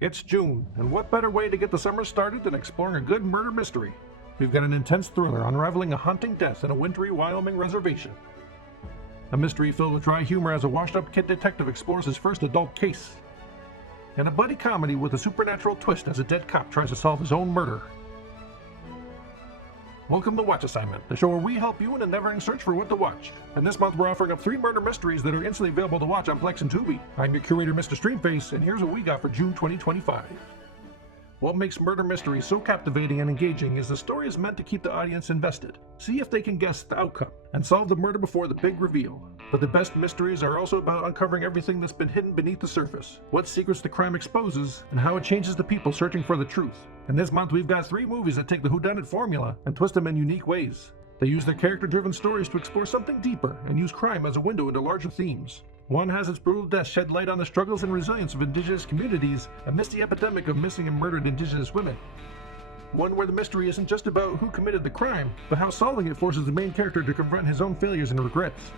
It's June, and what better way to get the summer started than exploring a good murder mystery? We've got an intense thriller unraveling a haunting death in a wintry Wyoming reservation. A mystery filled with dry humor as a washed-up kid detective explores his first adult case. And a buddy comedy with a supernatural twist as a dead cop tries to solve his own murder. Welcome to Watch Assignment, the show where we help you in a never-ending search for what to watch. And this month we're offering up 3 murder mysteries that are instantly available to watch on Plex and Tubi. I'm your curator, Mr. Streamface, and here's what we got for June 2025. What makes murder mysteries so captivating and engaging is the story is meant to keep the audience invested, see if they can guess the outcome, and solve the murder before the big reveal. But the best mysteries are also about uncovering everything that's been hidden beneath the surface, what secrets the crime exposes, and how it changes the people searching for the truth. And this month we've got 3 movies that take the whodunit formula and twist them in unique ways. They use their character-driven stories to explore something deeper and use crime as a window into larger themes. One has its brutal death shed light on the struggles and resilience of indigenous communities amidst the epidemic of missing and murdered indigenous women. One where the mystery isn't just about who committed the crime, but how solving it forces the main character to confront his own failures and regrets.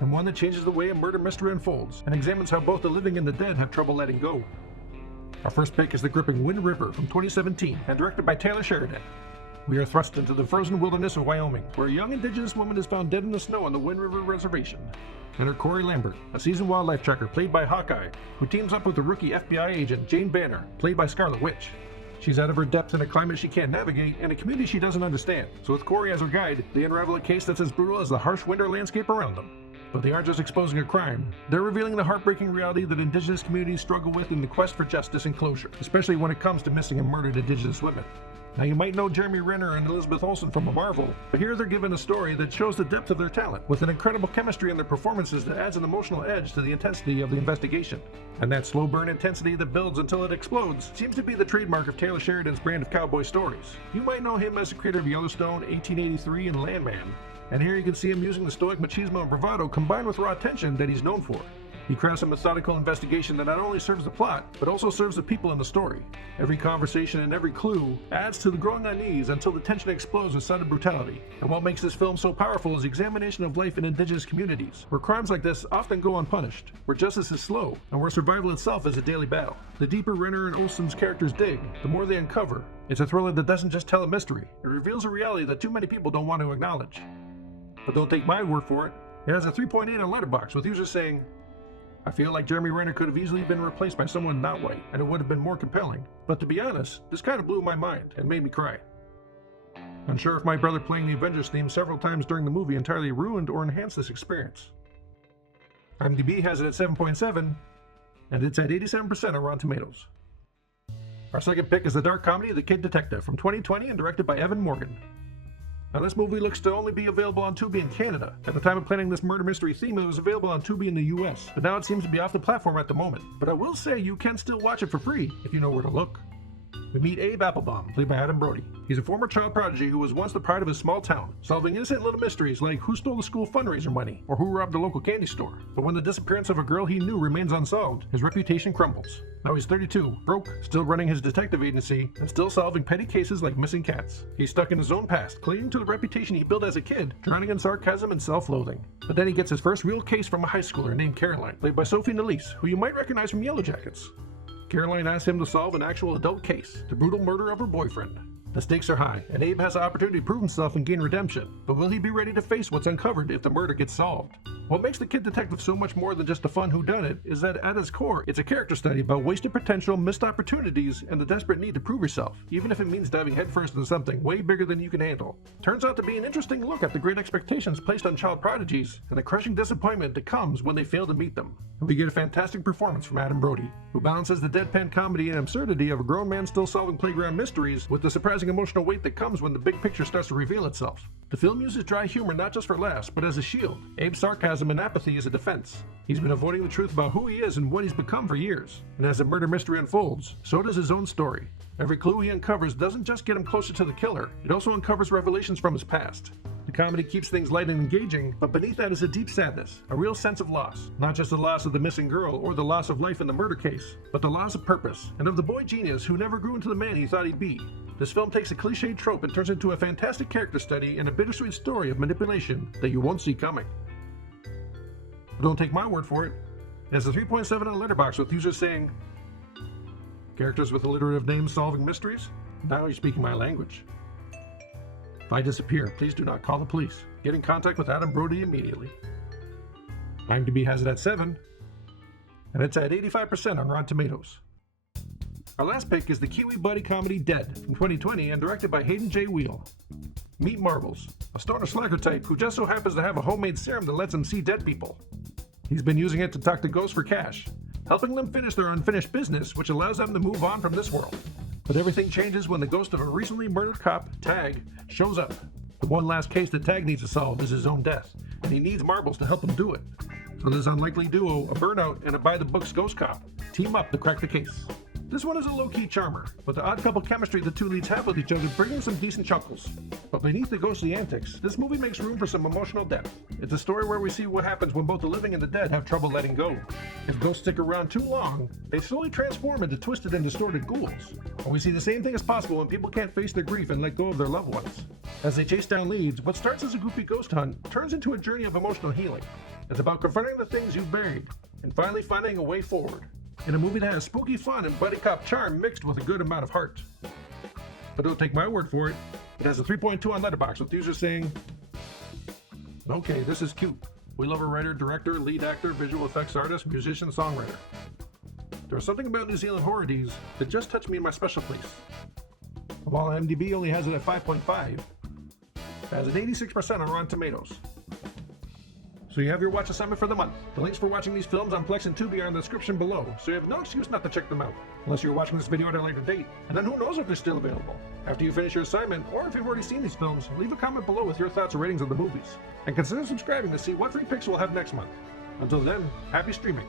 And one that changes the way a murder mystery unfolds and examines how both the living and the dead have trouble letting go. Our first pick is the gripping Wind River from 2017 and directed by Taylor Sheridan. We are thrust into the frozen wilderness of Wyoming, where a young indigenous woman is found dead in the snow on the Wind River Reservation. Enter Corey Lambert, a seasoned wildlife tracker played by Hawkeye, who teams up with the rookie FBI agent Jane Banner, played by Scarlet Witch. She's out of her depth in a climate she can't navigate and a community she doesn't understand, so with Corey as her guide, they unravel a case that's as brutal as the harsh winter landscape around them. But they aren't just exposing a crime, they're revealing the heartbreaking reality that indigenous communities struggle with in the quest for justice and closure, especially when it comes to missing and murdered indigenous women. Now you might know Jeremy Renner and Elizabeth Olsen from Marvel, but here they're given a story that shows the depth of their talent, with an incredible chemistry in their performances that adds an emotional edge to the intensity of the investigation. And that slow burn intensity that builds until it explodes seems to be the trademark of Taylor Sheridan's brand of cowboy stories. You might know him as the creator of Yellowstone, 1883, and Landman. And here you can see him using the stoic machismo and bravado combined with raw tension that he's known for. He crafts a methodical investigation that not only serves the plot, but also serves the people in the story. Every conversation and every clue adds to the growing unease until the tension explodes with sudden brutality. And what makes this film so powerful is the examination of life in indigenous communities, where crimes like this often go unpunished, where justice is slow, and where survival itself is a daily battle. The deeper Renner and Olsen's characters dig, the more they uncover. It's a thriller that doesn't just tell a mystery, it reveals a reality that too many people don't want to acknowledge. But don't take my word for it. It has a 3.8 on Letterboxd, with users saying, "I feel like Jeremy Renner could have easily been replaced by someone not white, and it would have been more compelling. But to be honest, this kind of blew my mind and made me cry." Unsure if my brother playing the Avengers theme several times during the movie entirely ruined or enhanced this experience. IMDb has it at 7.7, and it's at 87% on Rotten Tomatoes. Our second pick is the dark comedy The Kid Detective from 2020 and directed by Evan Morgan. Now this movie looks to only be available on Tubi in Canada. At the time of planning this murder mystery theme, it was available on Tubi in the US, but now it seems to be off the platform at the moment. But I will say you can still watch it for free if you know where to look. We meet Abe Applebaum, played by Adam Brody. He's a former child prodigy who was once the pride of his small town, solving innocent little mysteries like who stole the school fundraiser money or who robbed the local candy store. But when the disappearance of a girl he knew remains unsolved, his reputation crumbles. Now he's 32, broke, still running his detective agency, and still solving petty cases like missing cats. He's stuck in his own past, clinging to the reputation he built as a kid, drowning in sarcasm and self-loathing. But then he gets his first real case from a high schooler named Caroline, played by Sophie Nélisse, who you might recognize from Yellow Jackets. Caroline asks him to solve an actual adult case, the brutal murder of her boyfriend. The stakes are high, and Abe has the opportunity to prove himself and gain redemption. But will he be ready to face what's uncovered if the murder gets solved? What makes The Kid Detective so much more than just a fun whodunit is that at its core, it's a character study about wasted potential, missed opportunities, and the desperate need to prove yourself, even if it means diving headfirst into something way bigger than you can handle. Turns out to be an interesting look at the great expectations placed on child prodigies and the crushing disappointment that comes when they fail to meet them. And we get a fantastic performance from Adam Brody, who balances the deadpan comedy and absurdity of a grown man still solving playground mysteries with the surprising emotional weight that comes when the big picture starts to reveal itself. The film uses dry humor not just for laughs, but as a shield. Abe's sarcasm and apathy is a defense. He's been avoiding the truth about who he is and what he's become for years. And as the murder mystery unfolds, so does his own story. Every clue he uncovers doesn't just get him closer to the killer, it also uncovers revelations from his past. The comedy keeps things light and engaging, but beneath that is a deep sadness, a real sense of loss. Not just the loss of the missing girl or the loss of life in the murder case, but the loss of purpose, and of the boy genius who never grew into the man he thought he'd be. This film takes a cliched trope and turns it into a fantastic character study and a bittersweet story of manipulation that you won't see coming. But don't take my word for it. It has a 3.7 on Letterboxd with users saying, Characters with alliterative names solving mysteries? Now you're speaking my language. If I disappear, please do not call the police. Get in contact with Adam Brody immediately. IMDb has it at 7, and it's at 85% on Rotten Tomatoes. Our last pick is the Kiwi buddy comedy Dead from 2020 and directed by Hayden J. Wheel. Meet Marbles, a stoner slacker type who just so happens to have a homemade serum that lets him see dead people. He's been using it to talk to ghosts for cash, helping them finish their unfinished business, which allows them to move on from this world. But everything changes when the ghost of a recently murdered cop, Tag, shows up. The one last case that Tag needs to solve is his own death, and he needs Marbles to help him do it. So this unlikely duo, a burnout and a by-the-books ghost cop, team up to crack the case. This one is a low-key charmer, but the odd couple chemistry the two leads have with each other bring them some decent chuckles. But beneath the ghostly antics, this movie makes room for some emotional depth. It's a story where we see what happens when both the living and the dead have trouble letting go. If ghosts stick around too long, they slowly transform into twisted and distorted ghouls. And we see the same thing as possible when people can't face their grief and let go of their loved ones. As they chase down leads, what starts as a goofy ghost hunt turns into a journey of emotional healing. It's about confronting the things you've buried and finally finding a way forward. In a movie that has spooky fun and buddy cop charm mixed with a good amount of heart. But don't take my word for it. It has a 3.2 on Letterboxd with users saying, "Okay, this is cute. We love a writer, director, lead actor, visual effects artist, musician, songwriter." There's something about New Zealand horror Ds that just touched me in my special place. While IMDb only has it at 5.5, it has an 86% on Rotten Tomatoes. So you have your watch assignment for the month. The links for watching these films on Plex and Tubi are in the description below, so you have no excuse not to check them out. Unless you're watching this video at a later date, and then who knows if they're still available. After you finish your assignment, or if you've already seen these films, leave a comment below with your thoughts or ratings of the movies. And consider subscribing to see what 3 picks we'll have next month. Until then, happy streaming.